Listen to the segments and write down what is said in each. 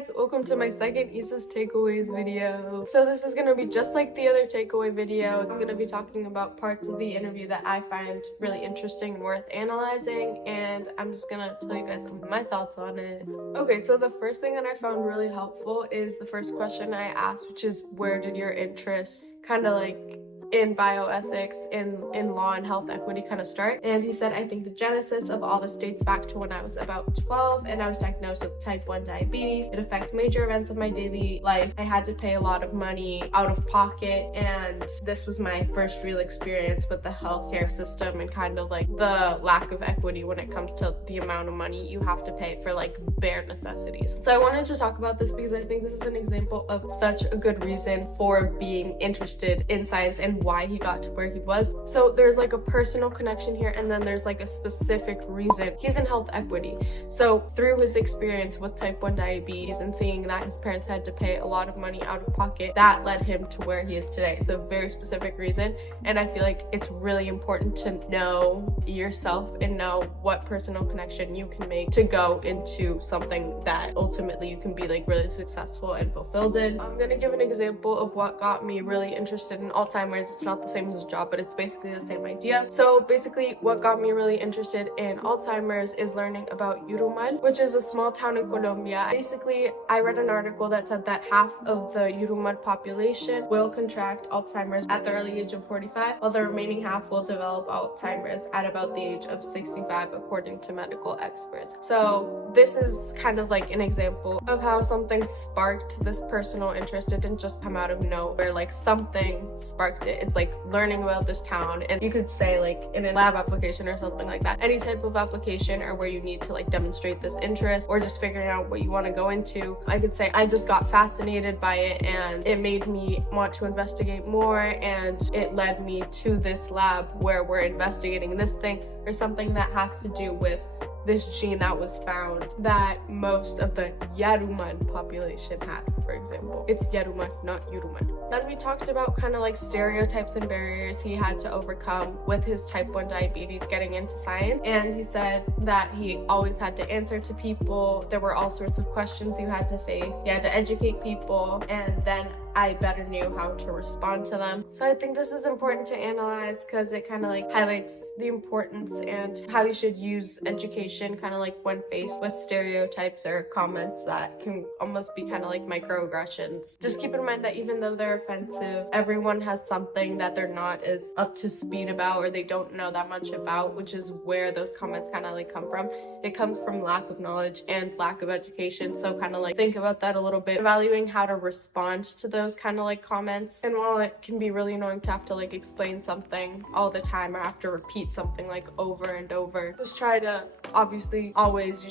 guys, welcome to my second ESA's takeaways video. So this is gonna be just like the other takeaway video. I'm gonna be talking about parts of the interview that I find really interesting and worth analyzing, and I'm just gonna tell you guys some of my thoughts on it. Okay, so the first thing that I found really helpful is the first question I asked, which is where did your interest kind of like in bioethics, in law and health equity kind of start? And he said, I think the genesis of all this dates back to when I was about 12 and I was diagnosed with type 1 diabetes. It affects major events of my daily life. I had to pay a lot of money out of pocket, and this was my first real experience with the healthcare system and kind of like the lack of equity when it comes to the amount of money you have to pay for like bare necessities. So I wanted to talk about this because I think this is an example of such a good reason for being interested in science and why he got to where he was. So there's like a personal connection here, and then there's like a specific reason. He's in health equity. So through his experience with type 1 diabetes and seeing that his parents had to pay a lot of money out of pocket, that led him to where he is today. It's a very specific reason, and I feel like it's really important to know yourself and know what personal connection you can make to go into something that ultimately you can be like really successful and fulfilled in. I'm gonna give an example of what got me really interested in Alzheimer's. It's not the same as a job, but it's basically the same idea. So basically what got me really interested in Alzheimer's is learning about Yurumad, which is a small town in Colombia. Basically, I read an article that said that half of the Yurumad population will contract Alzheimer's at the early age of 45, while the remaining half will develop Alzheimer's at about the age of 65, according to medical experts. So this is kind of like an example of how something sparked this personal interest. It didn't just come out of nowhere, like something sparked it. It's like learning about this town, and you could say like in a lab application or something like that, any type of application or where you need to like demonstrate this interest or just figuring out what you want to go into. I could say I just got fascinated by it, and it made me want to investigate more, and it led me to this lab where we're investigating this thing or something that has to do with this gene that was found that most of the Yarumad population had, for example. It's Yarumad, not Yurumad. Then we talked about kind of like stereotypes and barriers he had to overcome with his type 1 diabetes getting into science. And he said that he always had to answer to people. There were all sorts of questions you had to face. He had to educate people, and then I better knew how to respond to them. So I think this is important to analyze because it kind of like highlights the importance and how you should use education kind of like when faced with stereotypes or comments that can almost be kind of like microaggressions. Just keep in mind that even though they're offensive, everyone has something that they're not as up to speed about or they don't know that much about, which is where those comments kind of like come from. It comes from lack of knowledge and lack of education. So kind of like think about that a little bit, evaluating how to respond to those kind of like comments. And while it can be really annoying to have to like explain something all the time or have to repeat something like over and over, just try to, obviously always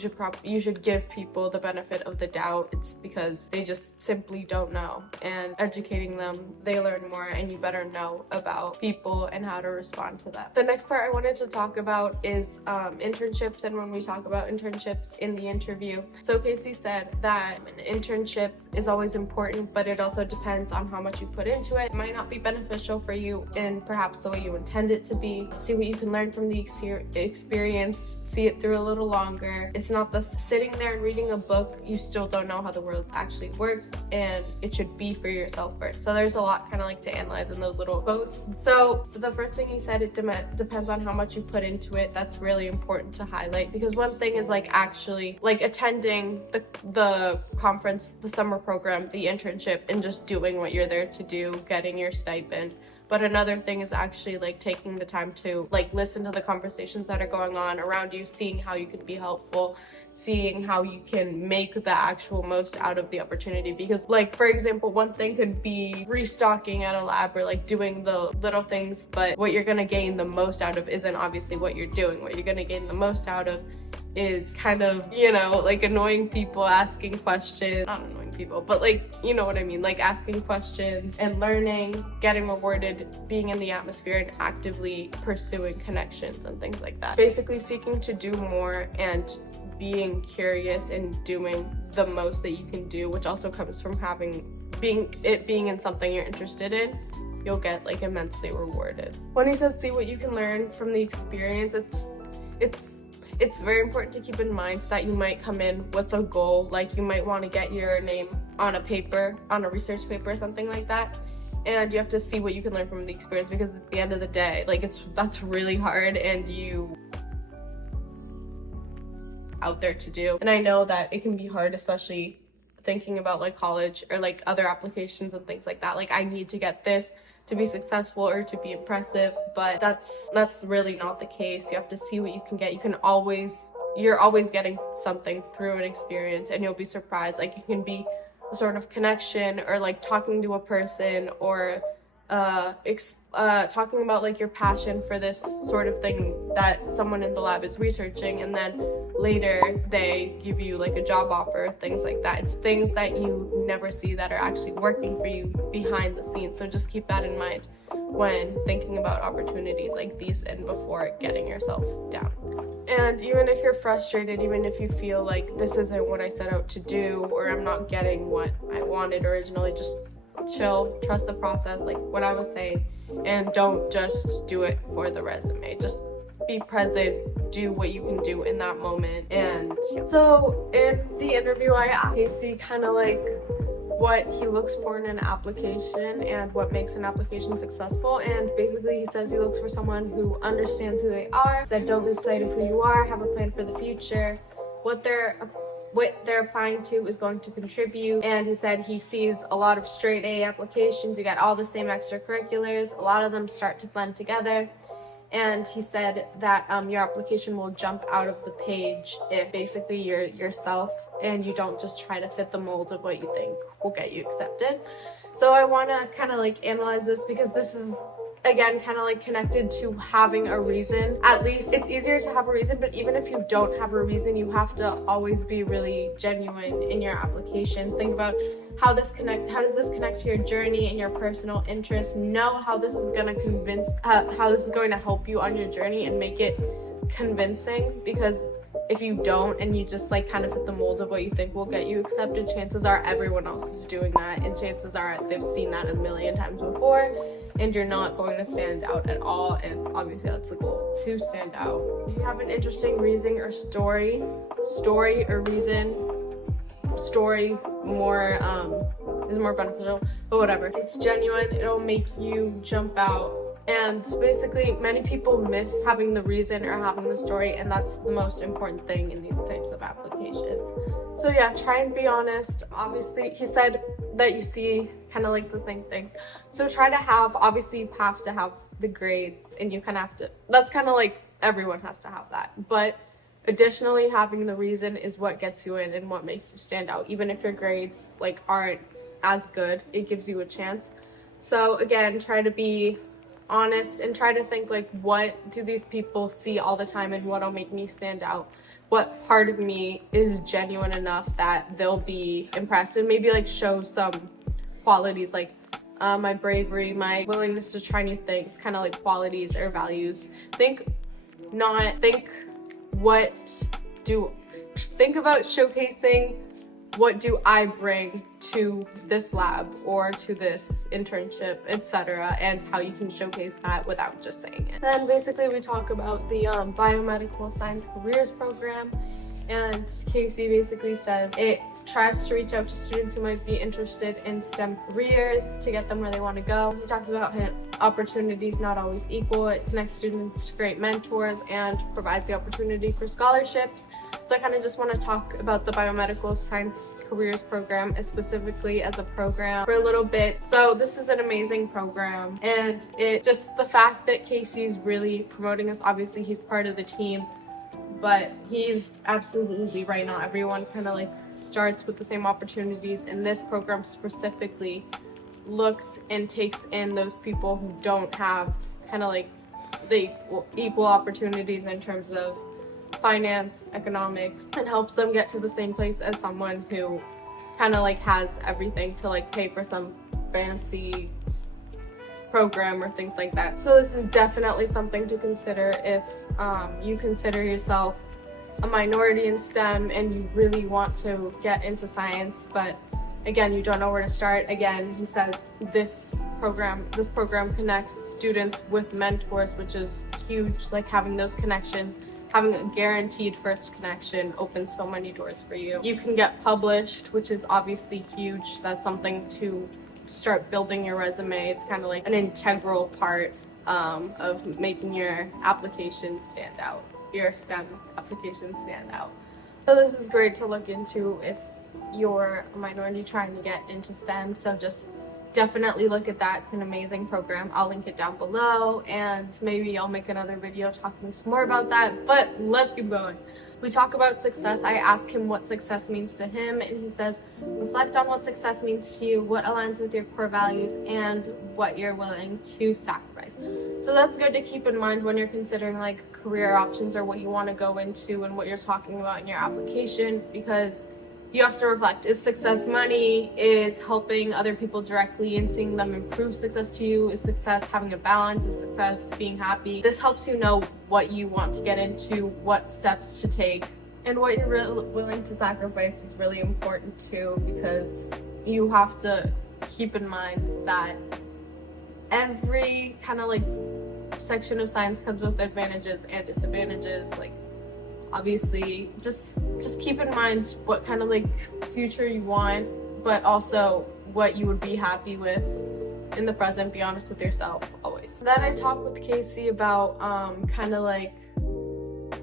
you should give people the benefit of the doubt. It's because they just simply don't know, and educating them, they learn more, and you better know about people and how to respond to them. The next part I wanted to talk about is internships, and when we talk about internships in the interview. So Casey said that an internship is always important, but it also depends on how much you put into it. It might not be beneficial for you in perhaps the way you intend it to be. See what you can learn from the experience, see it through a little longer. It's not the sitting there and reading a book. You still don't know how the world actually works, and it should be for yourself first. So there's a lot kind of like to analyze in those little quotes. So the first thing he said, it depends on how much you put into it. That's really important to highlight, because one thing is like actually like attending the conference, the summer program, the internship, and just doing what you're there to do, getting your stipend. But another thing is actually like taking the time to like listen to the conversations that are going on around you, seeing how you can be helpful, seeing how you can make the actual most out of the opportunity. Because like, for example, one thing could be restocking at a lab or like doing the little things, but what you're gonna gain the most out of isn't obviously what you're doing. What you're gonna gain the most out of is kind of, you know, like annoying people, asking questions, not annoying people, but like, you know what I mean, like asking questions and learning, getting rewarded, being in the atmosphere and actively pursuing connections and things like that. Basically seeking to do more and being curious and doing the most that you can do, which also comes from being in something you're interested in. You'll get like immensely rewarded. When he says see what you can learn from the experience, it's very important to keep in mind that you might come in with a goal, like you might want to get your name on a paper, on a research paper or something like that, and you have to see what you can learn from the experience, because at the end of the day, like that's really hard and you out there to do. And I know that it can be hard, especially thinking about like college or like other applications and things like that. Like, I need to get this to be successful or to be impressive, but that's really not the case. You have to see what you can get. You're always getting something through an experience, and you'll be surprised. Like, you can be a sort of connection, or like talking to a person, or talking about like your passion for this sort of thing that someone in the lab is researching, and then later they give you like a job offer, things like that. It's things that you never see that are actually working for you behind the scenes. So just keep that in mind when thinking about opportunities like these and before getting yourself down. And even if you're frustrated, even if you feel like this isn't what I set out to do, or I'm not getting what I wanted originally, just chill, trust the process, like what I was saying, and don't just do it for the resume. Just be present, do what you can do in that moment. And so in the interview, I asked Casey kind of like what he looks for in an application and what makes an application successful. And basically he says he looks for someone who understands who they are, that don't lose sight of who you are, have a plan for the future, what they're applying to is going to contribute. And he said he sees a lot of straight A applications. You got all the same extracurriculars, a lot of them start to blend together. And he said that your application will jump out of the page if basically you're yourself and you don't just try to fit the mold of what you think will get you accepted. So I want to kind of like analyze this, because this is again kind of like connected to having a reason. At least it's easier to have a reason, but even if you don't have a reason, you have to always be really genuine in your application. Think about how does this connect to your journey and your personal interests. Know how this is going to how this is going to help you on your journey, and make it convincing, because if you don't and you just like kind of fit the mold of what you think will get you accepted, chances are everyone else is doing that, and chances are they've seen that a million times before, and you're not going to stand out at all. And obviously that's the goal, to stand out. If you have an interesting reason or story or reason, story is more beneficial, but whatever. It's genuine, it'll make you jump out. And basically many people miss having the reason or having the story, and that's the most important thing in these types of applications. So yeah, try and be honest. Obviously he said that you see kind of like the same things, so try to have, obviously you have to have the grades, and you kind of have to, that's kind of like everyone has to have that, but additionally having the reason is what gets you in and what makes you stand out. Even if your grades like aren't as good, it gives you a chance. So again, try to be honest and try to think like, what do these people see all the time, and what'll make me stand out? What part of me is genuine enough that they'll be impressed, and maybe like show some qualities like my bravery, my willingness to try new things, kind of like qualities or values. Think about showcasing what do I bring to this lab or to this internship, etc., and how you can showcase that without just saying it. Then basically we talk about the Biomedical Science Careers Program, and Casey basically says it tries to reach out to students who might be interested in STEM careers to get them where they want to go. He talks about opportunities not always equal. It connects students to great mentors and provides the opportunity for scholarships. So I kind of just want to talk about the Biomedical Science Careers Program specifically as a program for a little bit. So this is an amazing program, and it just the fact that Casey's really promoting this, obviously he's part of the team, but he's absolutely right. Not everyone kind of like starts with the same opportunities, and this program specifically looks and takes in those people who don't have kind of like the equal opportunities in terms of finance, economics, and helps them get to the same place as someone who kind of like has everything to like pay for some fancy program or things like that. So this is definitely something to consider if you consider yourself a minority in STEM and you really want to get into science, but again, you don't know where to start. Again, he says this program connects students with mentors, which is huge, like having those connections having a guaranteed first connection opens so many doors for you. You can get published, which is obviously huge. That's something to start building your resume. It's kind of like an integral part of making your application stand out, your STEM application stand out. So this is great to look into if you're a minority trying to get into STEM. So just definitely look at that. It's an amazing program. I'll link it down below, and maybe I'll make another video talking some more about that, but let's keep going. We talk about success. I ask him what success means to him, and he says, reflect on what success means to you, what aligns with your core values, and what you're willing to sacrifice. So that's good to keep in mind when you're considering like career options or what you want to go into and what you're talking about in your application, because you have to reflect. Is success money? Is helping other people directly and seeing them improve success to you? Is success having a balance? Is success being happy? This helps you know what you want to get into, what steps to take, and what you're willing to sacrifice is really important too, because you have to keep in mind that every kind of like section of science comes with advantages and disadvantages. Like, obviously, just keep in mind what kind of like future you want, but also what you would be happy with in the present. Be honest with yourself always. Then I talked with Casey about kind of like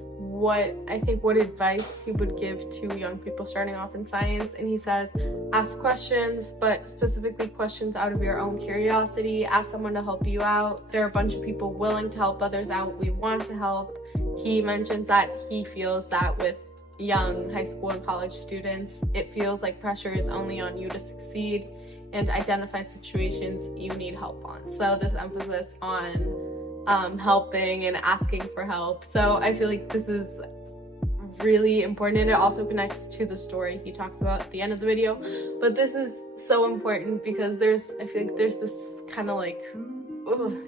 what advice he would give to young people starting off in science, and he says, ask questions, but specifically questions out of your own curiosity. Ask someone to help you out. There are a bunch of people willing to help others out. We want to help. He mentions that he feels that with young high school and college students, it feels like pressure is only on you to succeed and identify situations you need help on. So this emphasis on helping and asking for help. So I feel like this is really important, and it also connects to the story he talks about at the end of the video. But this is so important because I feel like there's this kind of like,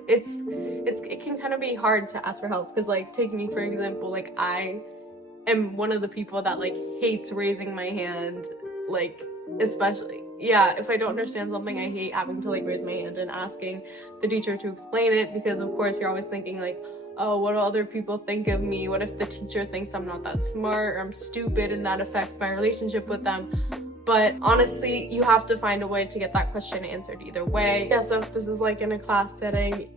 it can kind of be hard to ask for help, because like, take me for example, like I am one of the people that like hates raising my hand, like especially if I don't understand something, I hate having to like raise my hand and asking the teacher to explain it, because of course you're always thinking like, oh, what do other people think of me? What if the teacher thinks I'm not that smart or I'm stupid, and that affects my relationship with them? But honestly, you have to find a way to get that question answered either way. Yeah, so if this is like in a class setting,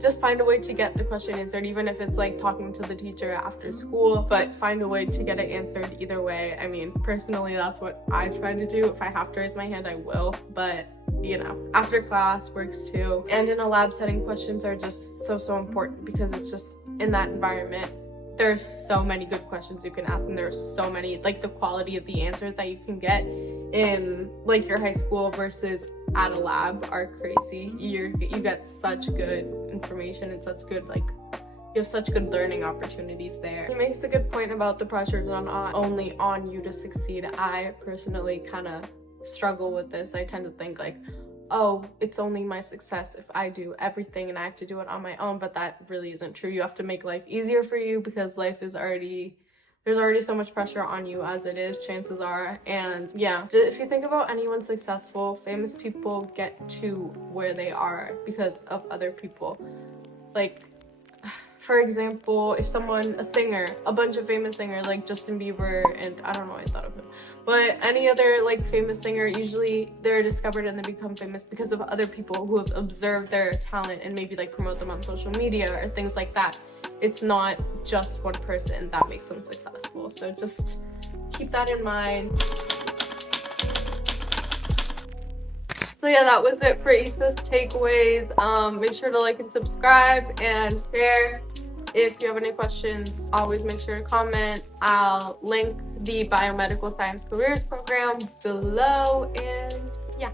just find a way to get the question answered, even if it's like talking to the teacher after school, but find a way to get it answered either way. I mean, personally, that's what I try to do. If I have to raise my hand, I will, but you know, after class works too. And in a lab setting, questions are just so important, because it's just in that environment, there's so many good questions you can ask, and there's so many, like the quality of the answers that you can get in like your high school versus at a lab are crazy. You get such good information and such good you have such good learning opportunities there. He makes a good point about the pressure not only on you to succeed. I personally kind of struggle with this. I tend to think like, oh, it's only my success if I do everything and I have to do it on my own, but that really isn't true. You have to make life easier for you, because life is there's already so much pressure on you as it is, chances are. And yeah, if you think about anyone successful, famous people get to where they are because of other people. Like, for example, if a bunch of famous singers like Justin Bieber, and I don't know why I thought of it, but any other like famous singer, usually they're discovered and they become famous because of other people who have observed their talent and maybe like promote them on social media or things like that. It's not just one person that makes them successful. So just keep that in mind. So yeah, that was it for Issa's takeaways. Make sure to like and subscribe and share. If you have any questions, always make sure to comment. I'll link the Biomedical Science Careers Program below, and yeah,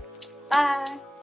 bye.